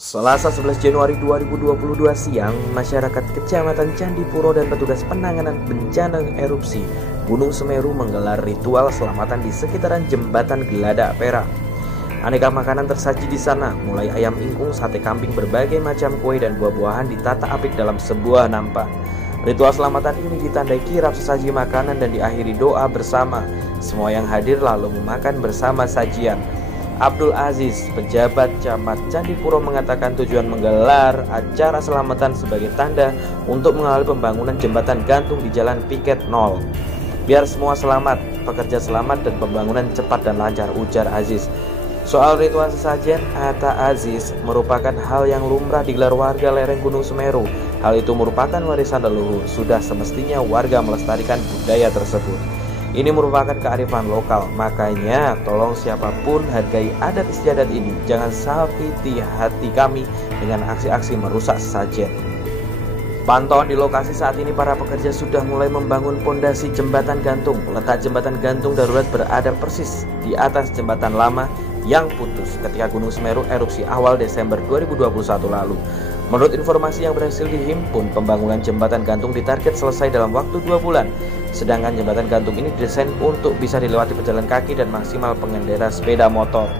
Selasa 11 Januari 2022 siang, masyarakat Kecamatan Candipuro dan petugas penanganan bencana erupsi Gunung Semeru menggelar ritual selamatan di sekitaran jembatan Geladak Perak. Aneka makanan tersaji di sana, mulai ayam ingkung, sate kambing, berbagai macam kue dan buah-buahan ditata apik dalam sebuah nampak. Ritual selamatan ini ditandai kirap sesaji makanan dan diakhiri doa bersama. Semua yang hadir lalu memakan bersama sajian. Abdul Aziz, pejabat Camat Candipuro, mengatakan tujuan menggelar acara selamatan sebagai tanda untuk mengawali pembangunan jembatan gantung di Jalan Piket 0. Biar semua selamat, pekerja selamat dan pembangunan cepat dan lancar, ujar Aziz. Soal ritual sesajen, kata Aziz, merupakan hal yang lumrah digelar warga lereng Gunung Semeru. Hal itu merupakan warisan leluhur, sudah semestinya warga melestarikan budaya tersebut. Ini merupakan kearifan lokal, makanya tolong siapapun hargai adat istiadat ini. Jangan sakiti hati kami dengan aksi-aksi merusak sesajen. Pantauan di lokasi saat ini, para pekerja sudah mulai membangun pondasi jembatan gantung. Letak jembatan gantung darurat berada persis di atas jembatan lama yang putus ketika Gunung Semeru erupsi awal Desember 2021 lalu. Menurut informasi yang berhasil dihimpun, pembangunan jembatan gantung ditarget selesai dalam waktu 2 bulan. Sedangkan jembatan gantung ini didesain untuk bisa dilewati pejalan kaki dan maksimal pengendara sepeda motor.